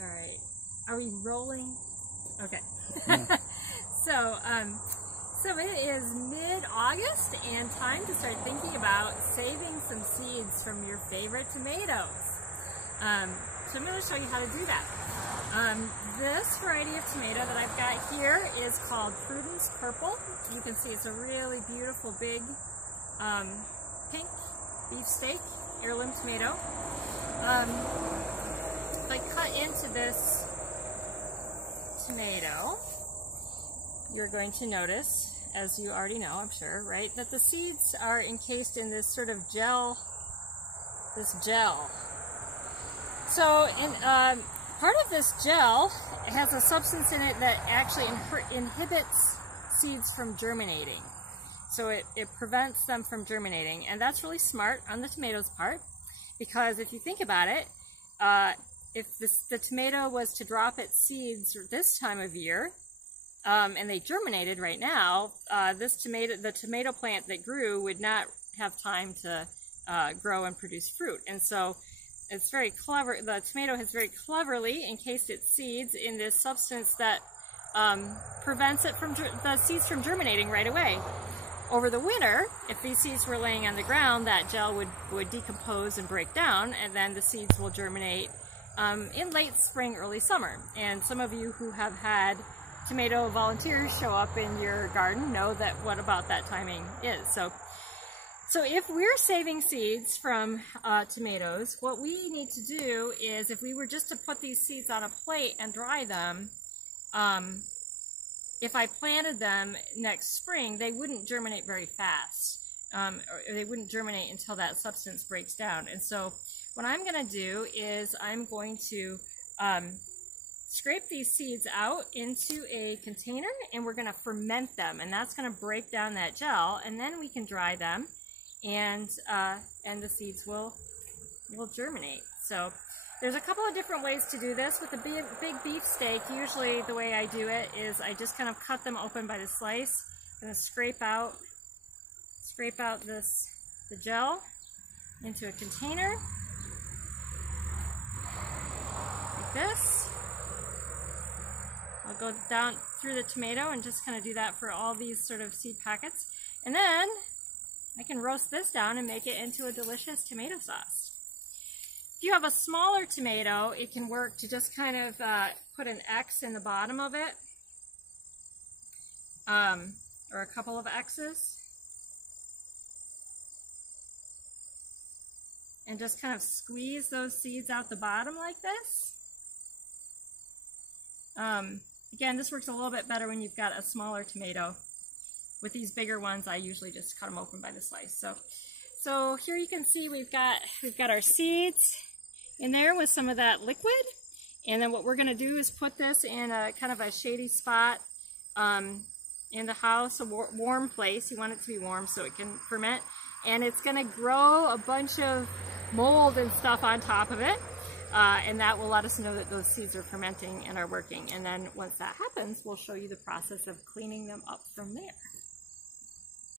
All right. Are we rolling? Okay. Yeah. So it is mid-August and time to start thinking about saving some seeds from your favorite tomatoes. So I'm going to show you how to do that. This variety of tomato that I've got here is called Prudence Purple. You can see it's a really beautiful big pink beefsteak heirloom tomato. If I cut into this tomato, you're going to notice, as you already know, I'm sure, right, that the seeds are encased in this sort of gel, So, part of this gel has a substance in it that actually inhibits seeds from germinating. So it prevents them from germinating, and that's really smart on the tomato's part, because if you think about it, if the tomato was to drop its seeds this time of year, and they germinated right now, the tomato plant that grew would not have time to grow and produce fruit. And so it's very clever. The tomato has very cleverly encased its seeds in this substance that prevents the seeds from germinating right away. Over the winter, if these seeds were laying on the ground, that gel would decompose and break down, and then the seeds will germinate in late spring, early summer. And some of you who have had tomato volunteers show up in your garden know that what about that timing is. So if we're saving seeds from tomatoes, what we need to do is, if we were just to put these seeds on a plate and dry them, if I planted them next spring, they wouldn't germinate very fast. Or they wouldn't germinate until that substance breaks down. And so what I'm going to do is I'm going to scrape these seeds out into a container, and we're going to ferment them, and that's going to break down that gel, and then we can dry them, and the seeds will germinate. So there's a couple of different ways to do this. With a big beef steak, usually the way I do it is I just kind of cut them open by the slice. I'm going to scrape out the gel into a container like this. I'll go down through the tomato and just kind of do that for all these sort of seed packets. And then I can roast this down and make it into a delicious tomato sauce. If you have a smaller tomato, it can work to just kind of put an X in the bottom of it, or a couple of X's, and just kind of squeeze those seeds out the bottom like this. Again, this works a little bit better when you've got a smaller tomato. With these bigger ones, I usually just cut them open by the slice. So here you can see we've got our seeds in there with some of that liquid, and then what we're going to do is put this in a kind of a shady spot in the house, a warm place. You want it to be warm so it can ferment, and it's going to grow a bunch of mold and stuff on top of it. And that will let us know that those seeds are fermenting and are working. And then once that happens, we'll show you the process of cleaning them up from there.